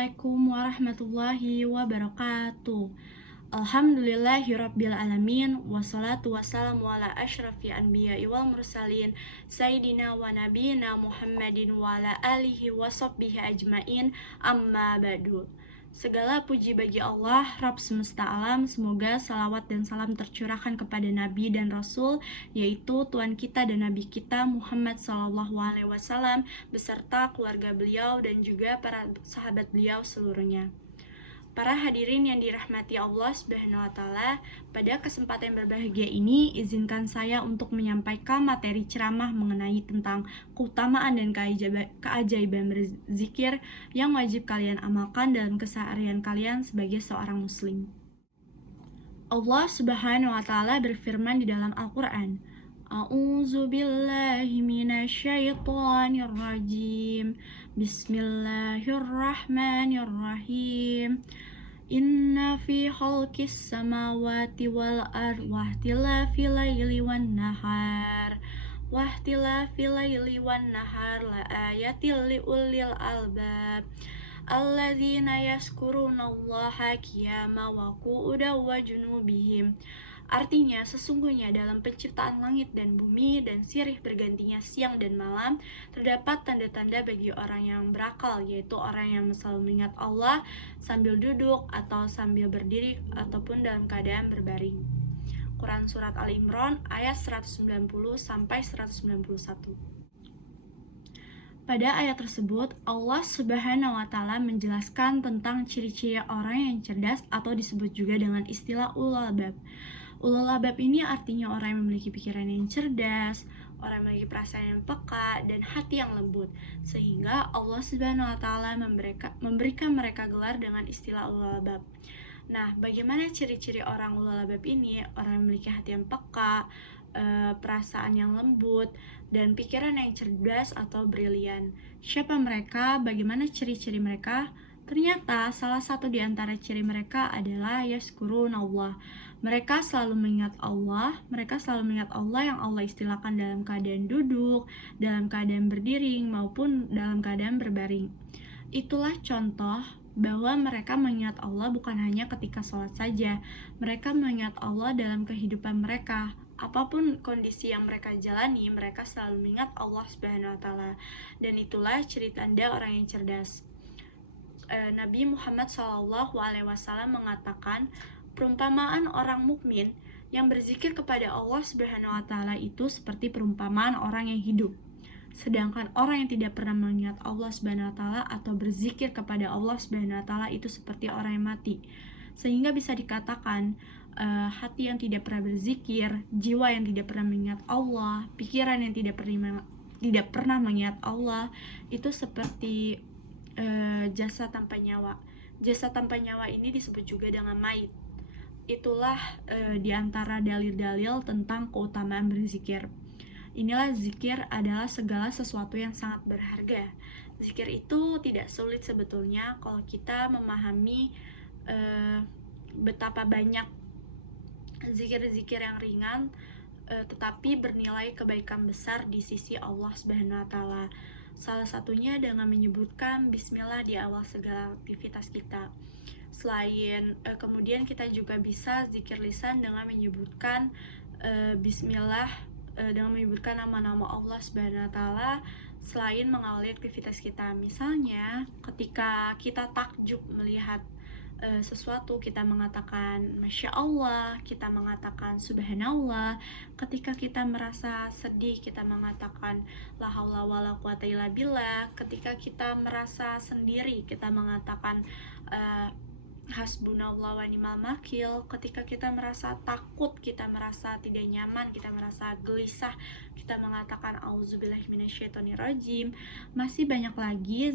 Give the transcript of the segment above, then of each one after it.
Assalamualaikum warahmatullahi wabarakatuh. Alhamdulillahirabbil alamin wassalatu wassalamu ala asyrafil anbiya'i wal mursalin sayyidina wa nabiyina Muhammadin wa ala alihi washabbihi ajmain amma ba'du. Segala puji bagi Allah, Rabb semesta alam. Semoga salawat dan salam tercurahkan kepada Nabi dan Rasul, yaitu Tuhan kita dan Nabi kita Muhammad SAW, beserta keluarga beliau dan juga para sahabat beliau seluruhnya. Para hadirin yang dirahmati Allah Subhanahu wa Ta'ala, pada kesempatan berbahagia ini izinkan saya untuk menyampaikan materi ceramah mengenai tentang keutamaan dan keajaiban berzikir yang wajib kalian amalkan dalam keseharian kalian sebagai seorang muslim. Allah Subhanahu wa Ta'ala berfirman di dalam Al-Qur'an, A'udzu billahi minasyaitonir rajim. Bismillahirrahmanirrahim. Inna fi khalqis samawati wal ardi wahtilafil laili wan nahar la ayatil liulil albab alladzina yazkurunallaha qiyaman wa qu'udan wa junubihim. Artinya, sesungguhnya dalam penciptaan langit dan bumi dan sirih bergantinya siang dan malam, terdapat tanda-tanda bagi orang yang berakal, yaitu orang yang selalu mengingat Allah sambil duduk atau sambil berdiri ataupun dalam keadaan berbaring. Quran Surat Al-Imran ayat 190-191. Pada ayat tersebut, Allah Subhanahu wa Ta'ala menjelaskan tentang ciri-ciri orang yang cerdas atau disebut juga dengan istilah ulul albab. Ulul albab ini artinya orang yang memiliki pikiran yang cerdas, orang yang memiliki perasaan yang peka, dan hati yang lembut. Sehingga Allah Subhanahu wa Ta'ala memberikan mereka gelar dengan istilah ulul albab. Nah, bagaimana ciri-ciri orang ulul albab ini? Orang yang memiliki hati yang peka, perasaan yang lembut, dan pikiran yang cerdas atau brilian. Siapa mereka? Bagaimana ciri-ciri mereka? Ternyata salah satu di antara ciri mereka adalah yazkurunallah. Mereka selalu mengingat Allah, yang Allah istilahkan dalam keadaan duduk, dalam keadaan berdiri, maupun dalam keadaan berbaring. Itulah contoh bahwa mereka mengingat Allah bukan hanya ketika sholat saja. Mereka mengingat Allah dalam kehidupan mereka. Apapun kondisi yang mereka jalani, mereka selalu mengingat Allah Subhanahu wa Ta'ala. Dan itulah ciri tanda orang yang cerdas. Nabi Muhammad SAW mengatakan, perumpamaan orang mukmin yang berzikir kepada Allah Subhanahu wa Ta'ala itu seperti perumpamaan orang yang hidup. Sedangkan orang yang tidak pernah mengingat Allah Subhanahu wa Ta'ala atau berzikir kepada Allah Subhanahu wa Ta'ala itu seperti orang yang mati. Sehingga bisa dikatakan hati yang tidak pernah berzikir, jiwa yang tidak pernah mengingat Allah, pikiran yang tidak pernah mengingat Allah itu seperti jasad tanpa nyawa. Jasad tanpa nyawa ini disebut juga dengan mayit. Itulah di antara dalil-dalil tentang keutamaan berzikir. Inilah zikir adalah segala sesuatu yang sangat berharga. Zikir itu tidak sulit sebetulnya kalau kita memahami betapa banyak zikir-zikir yang ringan tetapi bernilai kebaikan besar di sisi Allah Subhanahu wa Ta'ala. Salah satunya dengan menyebutkan bismillah di awal segala aktivitas kita. Kemudian kita juga bisa zikir lisan dengan menyebutkan bismillah, dengan menyebutkan nama-nama Allah Subhanahu wa Ta'ala selain mengawali aktivitas kita. Misalnya ketika kita takjub melihat sesuatu, kita mengatakan Masya Allah, kita mengatakan Subhanallah. Ketika kita merasa sedih, kita mengatakan La haula wala quwata illa billah. Ketika kita merasa sendiri, kita mengatakan Hasbunallah wa ni'mal wakil. Ketika kita merasa takut, kita merasa tidak nyaman, kita merasa gelisah, kita mengatakan auzubillahi minasyaitonirrajim. Masih banyak lagi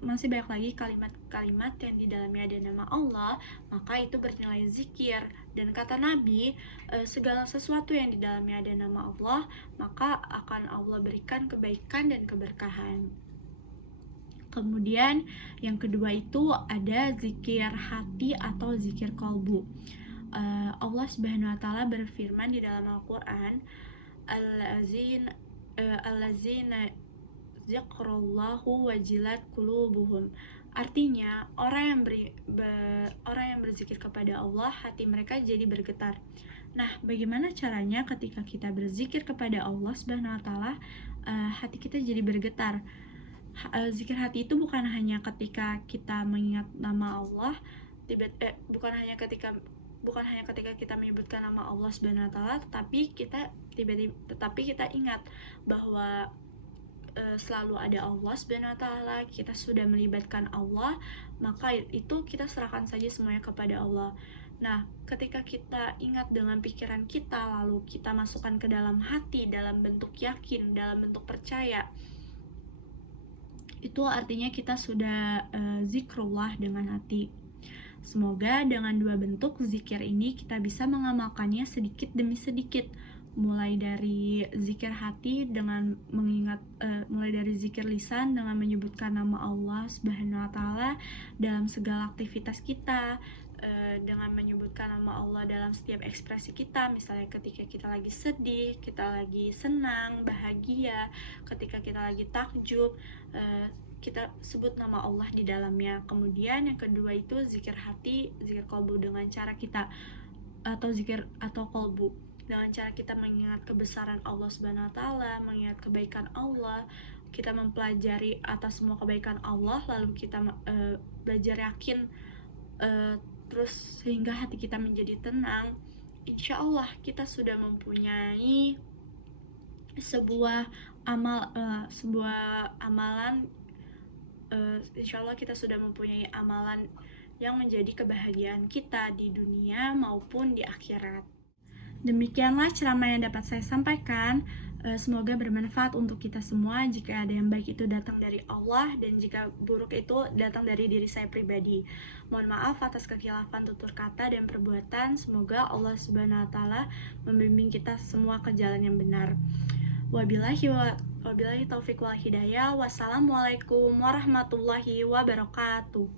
masih banyak lagi kalimat-kalimat yang di dalamnya ada nama Allah, maka itu bernilai zikir. Dan kata Nabi, segala sesuatu yang di dalamnya ada nama Allah, maka akan Allah berikan kebaikan dan keberkahan. Kemudian yang kedua itu ada zikir hati atau zikir qalbu. Allah Subhanahu wa Ta'ala berfirman di dalam Al-Qur'an, allazina zakarallahu wajilat qulubuhum. Artinya, orang yang berzikir kepada Allah, hati mereka jadi bergetar. Nah, bagaimana caranya ketika kita berzikir kepada Allah Subhanahu wa taala, hati kita jadi bergetar? Zikir hati itu bukan hanya ketika kita mengingat nama Allah, bukan hanya ketika kita menyebutkan nama Allah Subhanahu wa taala, tetapi kita ingat bahwa selalu ada Allah Subhanahu wa taala, kita sudah melibatkan Allah, maka itu kita serahkan saja semuanya kepada Allah. Nah, ketika kita ingat dengan pikiran kita, lalu kita masukkan ke dalam hati dalam bentuk yakin, dalam bentuk percaya, itu artinya kita sudah zikrullah dengan hati. Semoga dengan dua bentuk zikir ini kita bisa mengamalkannya sedikit demi sedikit, mulai dari zikir hati dengan mulai dari zikir lisan dengan menyebutkan nama Allah Subhanahu wa taala dalam segala aktivitas kita, dengan menyebutkan nama Allah dalam setiap ekspresi kita, misalnya ketika kita lagi sedih, kita lagi senang, bahagia, ketika kita lagi takjub, kita sebut nama Allah di dalamnya. Kemudian yang kedua itu zikir hati, zikir qalbu dengan cara kita atau qalbu dengan cara kita mengingat kebesaran Allah Subhanahu wa taala, mengingat kebaikan Allah, kita mempelajari atas semua kebaikan Allah, lalu kita belajar yakin, terus sehingga hati kita menjadi tenang. Insya Allah kita sudah mempunyai sebuah amalan. Insya Allah kita sudah mempunyai amalan yang menjadi kebahagiaan kita di dunia maupun di akhirat. Demikianlah ceramah yang dapat saya sampaikan. Semoga bermanfaat untuk kita semua. Jika ada yang baik itu datang dari Allah, dan jika buruk itu datang dari diri saya pribadi. Mohon maaf atas kekhilafan tutur kata dan perbuatan. Semoga Allah Subhanahu wa taala membimbing kita semua ke jalan yang benar. Wabillahi taufiq wal hidayah. Wassalamualaikum warahmatullahi wabarakatuh.